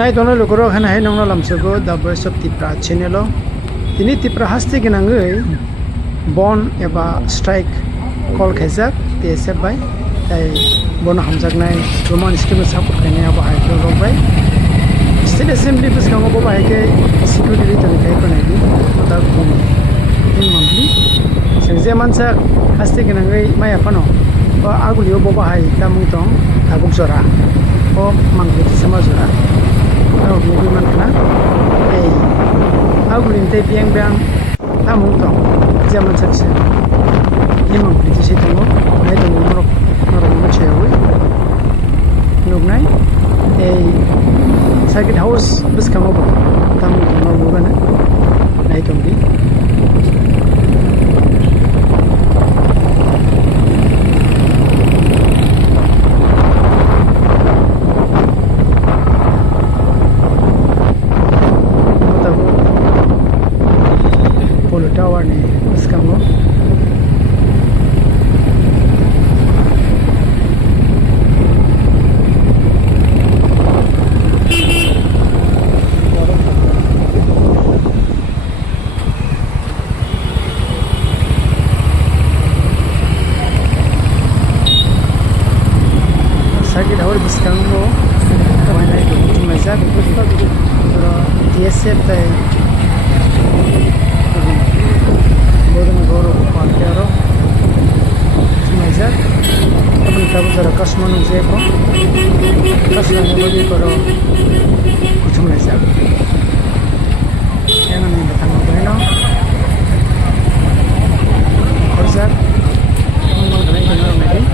Nai tono lokoro khana hai nongno lamsago the voice of Tipra channel tini Tipra haste ginangai bon eba strike call khaijak TSF bai tai bono hamjaknai roman scheme support khainai aba hai to rok bai state assembly biskango bo bai ke security tani kai konai di ta kum in monthly sengje mansa haste ginangai mai apano ba agulio bo bai tamung tong agum sora o mangli sama sora Aku mungkin mana? Aku lintai piang-piang, tamu tong, zaman saksi. Ini mungkin di situ mo, naik tunggu norok macam nuk naik. Sakit haus bus kamu bo, tamu tong norok bukan? Naik tunggu. Tower ni sekarang sakit awal sekarang mo kau naik tu cuma saja TSF tay जरा कसमान जेको कसलाने बड़ी करो कुछ नहीं जाए yang ini datang beno और सर हम लोग नहीं करना नहीं